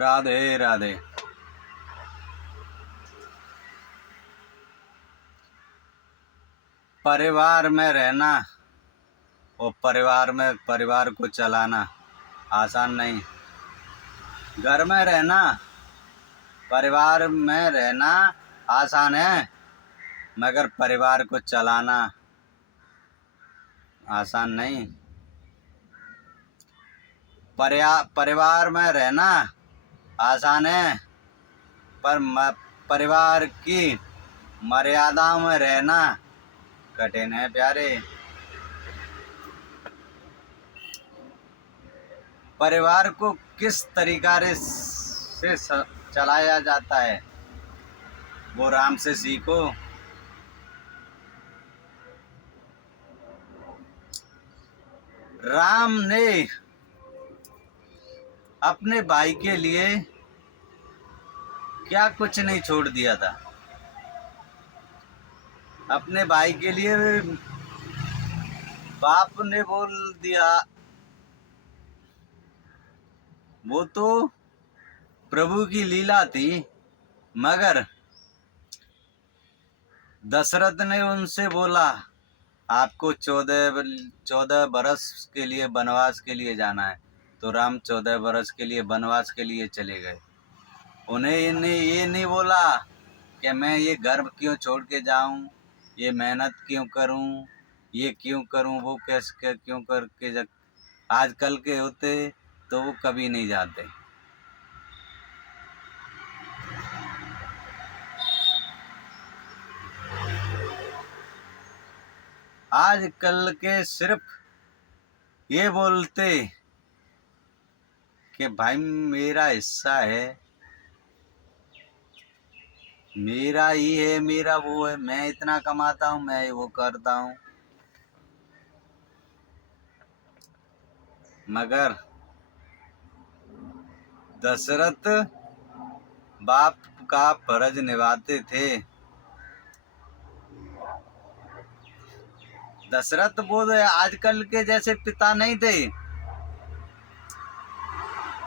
राधे राधे। परिवार में रहना और परिवार को चलाना आसान नहीं। घर में रहना, परिवार में रहना आसान है, मगर परिवार को चलाना आसान नहीं। परिवार में रहना आसान है, पर परिवार की मर्यादाओं में रहना कठिन है प्यारे। परिवार को किस तरीके से चलाया जाता है वो राम से सीखो। राम ने अपने भाई के लिए क्या कुछ नहीं छोड़ दिया था। अपने भाई के लिए बाप ने बोल दिया, वो तो प्रभु की लीला थी, मगर दशरथ ने उनसे बोला आपको 14 बरस के लिए वनवास के लिए जाना है, तो राम 14 बरस के लिए वनवास के लिए चले गए। उन्हें ये नहीं बोला कि मैं ये घर क्यों छोड़ के जाऊं, ये मेहनत क्यों करूं, ये क्यों करूं, वो कैसे क्यों करके। जब आजकल के होते तो वो कभी नहीं जाते। आजकल के सिर्फ ये बोलते कि भाई मेरा हिस्सा है, मेरा ही है, मेरा वो है, मैं इतना कमाता हूँ, मैं वो करता हूँ। मगर दशरथ बाप का फर्ज निभाते थे। दशरथ वो आजकल के जैसे पिता नहीं थे।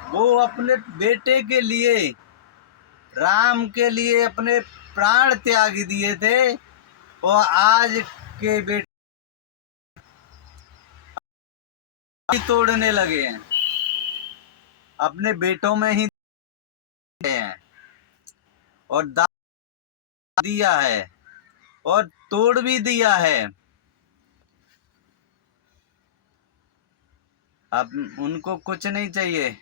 वो अपने बेटे के लिए, राम के लिए अपने प्राण त्याग दिए थे। और आज के बेटे तोड़ने लगे हैं, अपने बेटों में ही हैं, और दिया है और तोड़ भी दिया है। अब उनको कुछ नहीं चाहिए,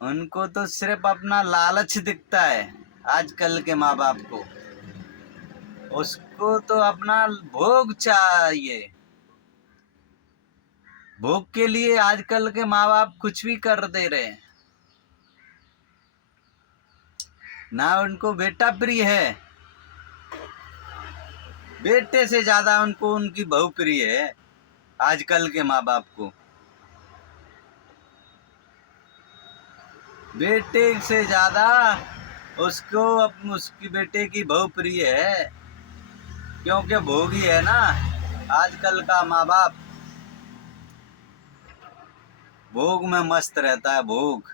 उनको तो सिर्फ अपना लालच दिखता है। आजकल के माँ बाप को उसको तो अपना भोग चाहिए। भोग के लिए आजकल के माँ बाप कुछ भी कर दे रहे हैं। ना उनको बेटा प्रिय है, बेटे से ज्यादा उनको उनकी बहू प्रिय है। आजकल के माँ बाप को बेटे से ज्यादा उसको उसकी बेटे की बहू प्रिय है, क्योंकि भोगी है ना। आजकल का माँ बाप भोग में मस्त रहता है, भोग।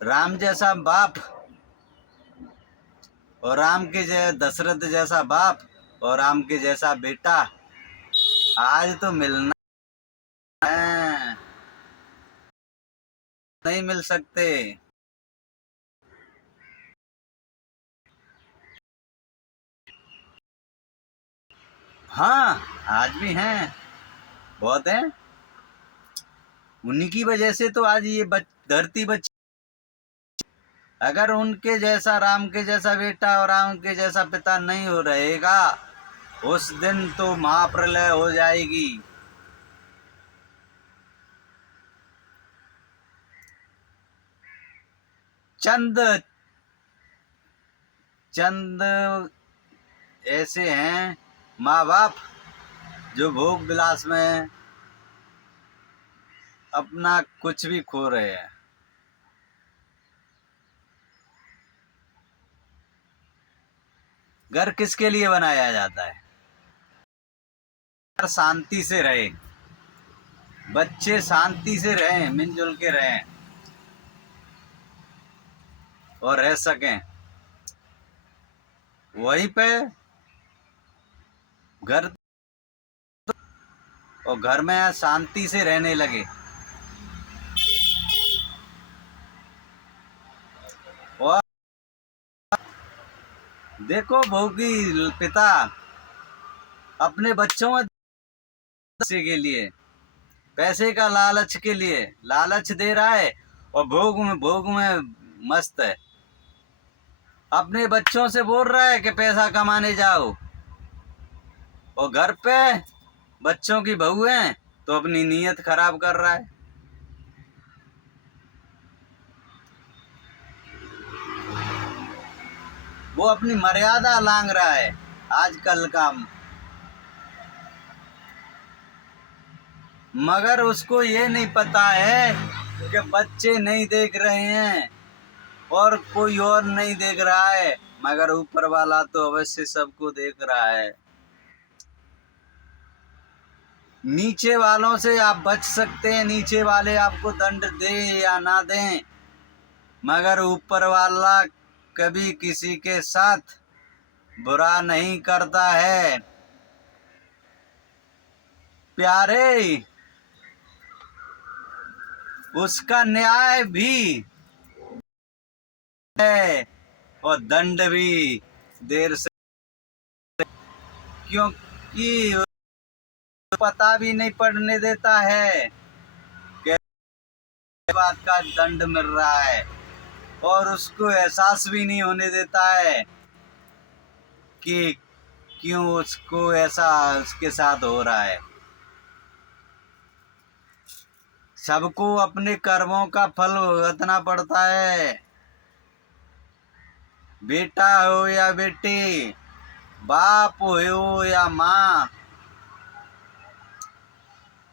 राम जैसा बाप और राम के दशरथ जैसा बाप और राम के जैसा बेटा आज तो मिलना है, नहीं मिल सकते। हाँ, आज भी हैं, बहुत हैं। उन्हीं की वजह से तो आज ये धरती बची। अगर उनके जैसा, राम के जैसा बेटा और राम के जैसा पिता नहीं हो रहेगा, उस दिन तो महाप्रलय हो जाएगी। चंद चंद ऐसे हैं माँ बाप जो भोग विलास में अपना कुछ भी खो रहे हैं। घर किसके लिए बनाया जाता है? शांति से रहे, बच्चे शांति से रहें, मिलजुल के रहें। और रह सकें, वहीं पे घर, और घर में शांति से रहने लगे। और देखो बहू की पिता अपने बच्चों में पैसे के लिए, पैसे का लालच के लिए लालच दे रहा है, और भोग में मस्त है। अपने बच्चों से बोल रहा है कि पैसा कमाने जाओ, और घर पे बच्चों की बहू है तो अपनी नीयत खराब कर रहा है। वो अपनी मर्यादा लांघ रहा है आजकल का, मगर उसको ये नहीं पता है कि बच्चे नहीं देख रहे हैं और कोई और नहीं देख रहा है, मगर ऊपर वाला तो अवश्य सबको देख रहा है। नीचे वालों से आप बच सकते हैं, नीचे वाले आपको दंड दें या ना दें, मगर ऊपर वाला कभी किसी के साथ बुरा नहीं करता है। प्यारे, उसका न्याय भी है और दंड भी देर से, क्योंकि पता भी नहीं पड़ने देता है कि बात का दंड मिल रहा है, और उसको एहसास भी नहीं होने देता है कि क्यों उसको ऐसा उसके साथ हो रहा है। सबको अपने कर्मों का फल भुगतना पड़ता है, बेटा हो या बेटी, बाप हो या माँ।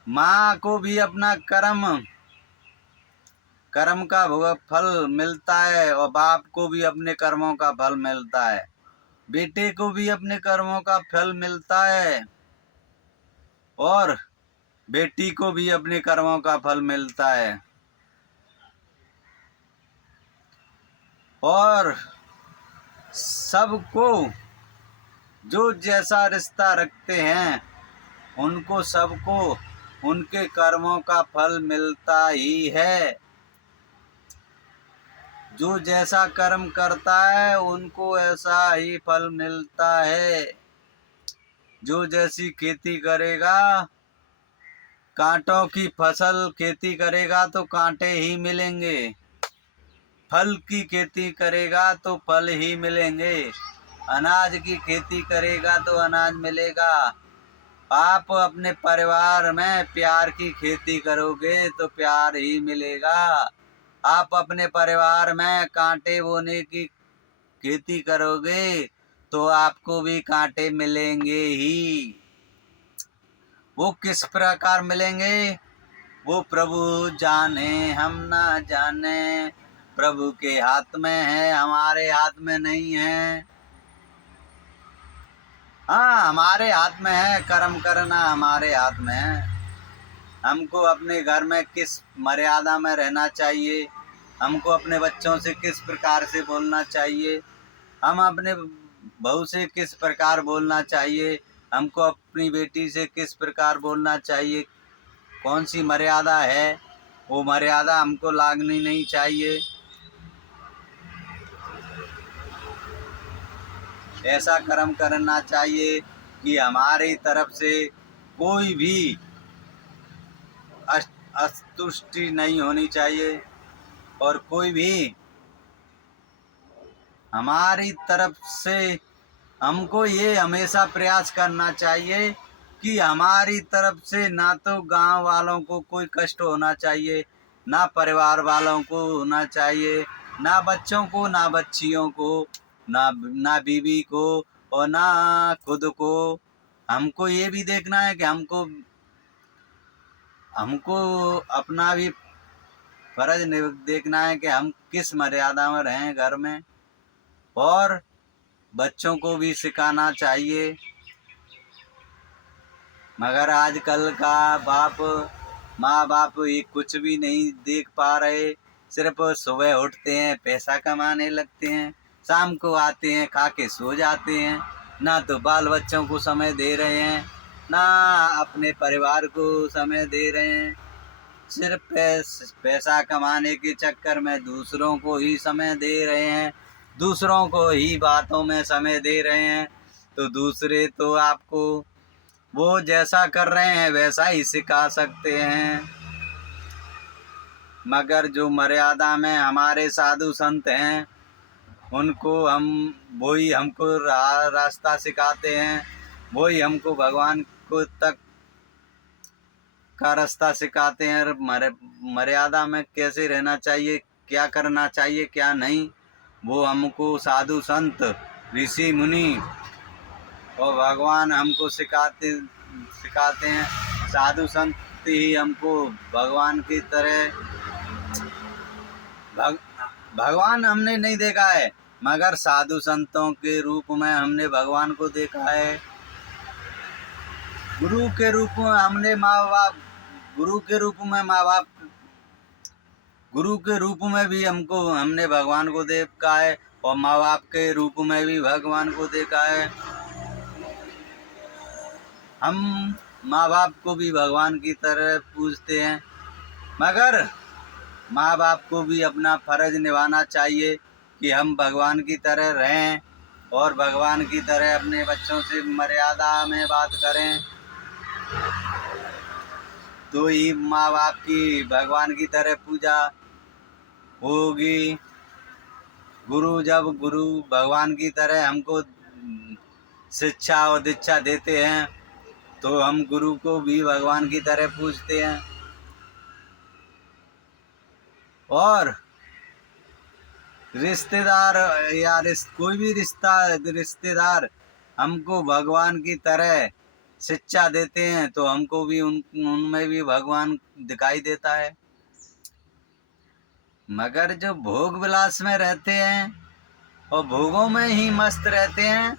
माँ को भी अपना कर्म का फल मिलता है, और बाप को भी अपने कर्मों का फल मिलता है, बेटे को भी अपने कर्मों का फल मिलता है, और बेटी को भी अपने कर्मों का फल मिलता है। और सबको जो जैसा रिश्ता रखते हैं उनको सबको उनके कर्मों का फल मिलता ही है। जो जैसा कर्म करता है उनको ऐसा ही फल मिलता है। जो जैसी खेती करेगा, कांटों की फसल खेती करेगा तो कांटे ही मिलेंगे, फल की खेती करेगा तो फल ही मिलेंगे, अनाज की खेती करेगा तो अनाज मिलेगा। आप अपने परिवार में प्यार की खेती करोगे तो प्यार ही मिलेगा। आप अपने परिवार में कांटे बोने की खेती करोगे तो आपको भी कांटे मिलेंगे ही। वो किस प्रकार मिलेंगे वो प्रभु जाने, हम ना जाने। प्रभु के हाथ में है, हमारे हाथ में नहीं है। हाँ, हमारे हाथ में है, कर्म करना हमारे हाथ में है। हमको अपने घर में किस मर्यादा में रहना चाहिए, हमको अपने बच्चों से किस प्रकार से बोलना चाहिए, हम अपने बहू से किस प्रकार बोलना चाहिए, हमको अपनी बेटी से किस प्रकार बोलना चाहिए, कौन सी मर्यादा है, वो मर्यादा हमको लागनी नहीं चाहिए। ऐसा कर्म करना चाहिए कि हमारी तरफ से कोई भी असंतुष्टि नहीं होनी चाहिए, और कोई भी हमारी तरफ से हमको ये हमेशा प्रयास करना चाहिए कि हमारी तरफ से ना तो गांव वालों को कोई कष्ट होना चाहिए, ना परिवार वालों को होना चाहिए, ना बच्चों को, ना बच्चियों को, ना बीवी को, और ना खुद को। हमको ये भी देखना है कि हमको अपना भी फर्ज देखना है कि हम किस मर्यादा में रहें घर में, और बच्चों को भी सिखाना चाहिए। मगर आजकल का माँ बाप ये कुछ भी नहीं देख पा रहे, सिर्फ सुबह उठते हैं, पैसा कमाने लगते हैं, शाम को आते हैं, खा के सो जाते हैं। ना तो बाल बच्चों को समय दे रहे हैं, ना अपने परिवार को समय दे रहे हैं। सिर्फ पैसा कमाने के चक्कर में दूसरों को ही समय दे रहे हैं, दूसरों को ही बातों में समय दे रहे हैं। तो दूसरे तो आपको वो जैसा कर रहे हैं वैसा ही सिखा सकते हैं, मगर जो मर्यादा में हमारे साधु संत हैं उनको वही हमको रास्ता सिखाते हैं, वही हमको भगवान को तक का रास्ता सिखाते हैं। और मर्यादा में कैसे रहना चाहिए, क्या करना चाहिए, क्या नहीं, वो हमको साधु संत, ऋषि मुनि और भगवान हमको सिखाते हैं। साधु संत ही हमको भगवान की तरह भगवान हमने नहीं देखा है, मगर साधु संतों के रूप में हमने भगवान को देखा है। गुरु के रूप में हमने गुरु के रूप में गुरु के रूप में भी हमने भगवान को देखा है, और माँ बाप के रूप में भी भगवान को देखा है। हम माँ बाप को भी भगवान की तरह पूजते हैं, मगर माँ बाप को भी अपना फर्ज निभाना चाहिए कि हम भगवान की तरह रहें और भगवान की तरह अपने बच्चों से मर्यादा में बात करें, तो ही माँ बाप की भगवान की तरह पूजा होगी। गुरु भगवान की तरह हमको शिक्षा और दीक्षा देते हैं, तो हम गुरु को भी भगवान की तरह पूजते हैं। और रिश्तेदार या कोई भी रिश्तेदार हमको भगवान की तरह शिक्षा देते हैं, तो हमको भी उनमें भी भगवान दिखाई देता है। मगर जो भोग विलास में रहते हैं और भोगों में ही मस्त रहते हैं,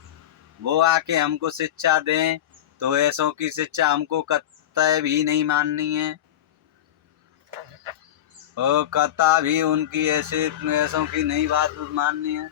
वो आके हमको शिक्षा दें, तो ऐसों की शिक्षा हमको कतई भी नहीं माननी है, और कतई भी उनकी ऐसों की नहीं बात माननी है।